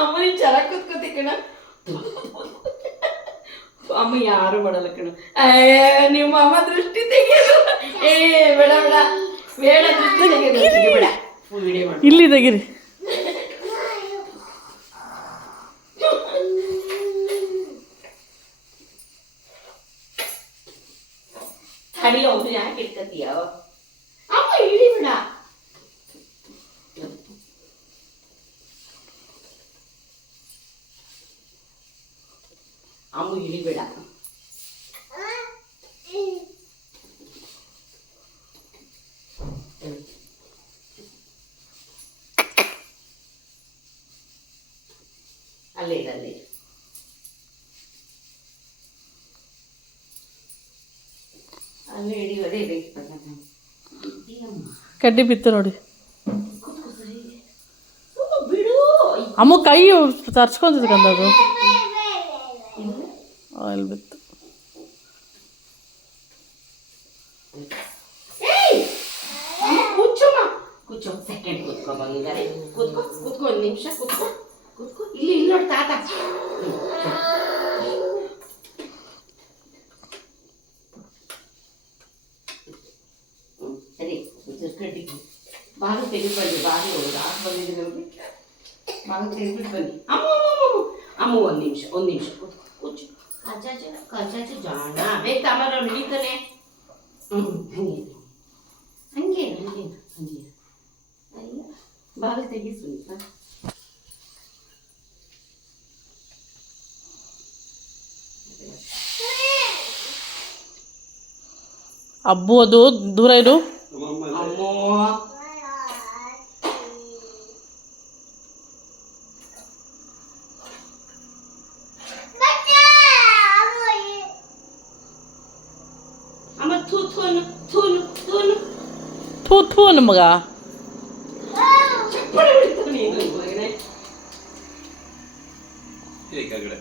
ಅಮ್ಮ ನೀನು ಚೆನ್ನಾಗಿ ಕೂತ್ಕೋತಿ ಕಣ. ಅಮ್ಮ ಯಾರು ಮಾಡಲ್ಲ ಕಣ. ನಿಮ್ಮ ಅಮ್ಮ ದೃಷ್ಟಿ ತೆಗೆಯೋದು. ಬೇಡ ಬೇಡ ಬೇಡ, ದೃಷ್ಟಿ ತೆಗೆಯೋದು ಬೇಡ. ವಿಡಿಯೋ ಮಾಡಿ ಇಲ್ಲಿ ತೆಗೀರಿ. ಅಡಿಗೆ ಒಬ್ಬರು ಯಾಕೆ ಇಟ್ಕತೀಯ ಅಮ್ಮ? ಇಳಿ ಬೇಡ. ಅಮ್ಮ ಇಳಿಬೇಡ. ಅಲ್ಲೇ ಅಲ್ಲೇ ಅಲ್ಲೇ ಹಿಡಿಯೋದೇ ಬೇಕು. ಕಡ್ಡಿ ಬಿತ್ತು ನೋಡಿ. ಬಿಡು. ಅಮ್ಮ ಕೈ ತರ್ಸ್ಕೊಂತಿದ್ ಕಂದದು. ಆಯಿಲ್ ಬಿತ್ತು. ಕೂತ್ಕೋ ಸೆಕೆಂಡ್ ಕೂತ್ಕೋ ಬಂಗಾರೆ. ಕೂತ್ಕೋ ಕೂತ್ಕೋ ಒಂದು ನಿಮಿಷ ಕೂತ್ಕೋ ಕೂತ್ಕೋ. ಇಲ್ಲಿ ಇಲ್ಲಿ ನೋಡಿ ತಾತ. ಸರಿ ಕಡ್ಡಿ ಬಾಗಿಲು ತೆಗೆದು ಬನ್ನಿ. ಬಾಗಿಲು ರಾತ್ ಬಂದಿದೆ ನೋಡಿ. ಬಾಗಿಲು ತೆಗೆದ್ಬಿಟ್ಟು ಬನ್ನಿ. ಅಮ್ಮ ಅಮ್ಮ ಒಂದು ನಿಮಿಷ ಕೂತ್ಕೋ. ಕೂಚು ಕಚಾಚ ಜಾಣ ಬೇಗ ತಾಮರ ಹಿಡಿತಾನೆ. ಹಂಗೆ ಹಂಗೆ ಹಂಗೆ ಹಂಗೆ. ಅಯ್ಯ ಬಾಗಿಲು ತೆಗಿಸು. ಅಬ್ಬು ಅದು ದೂರ ಇರು. ಅಮ್ಮೋ ಅಮ್ಮ ಥೂ ಥೂನು ಥೂನು ಥೂನು ಥೂ ಥೂ ನಮಗ. ಚಪ್ಪಲಿ ಬಿಡ್ತಾನೆ ಇದು ಮಗನೇ. ಈ ಕಡೆ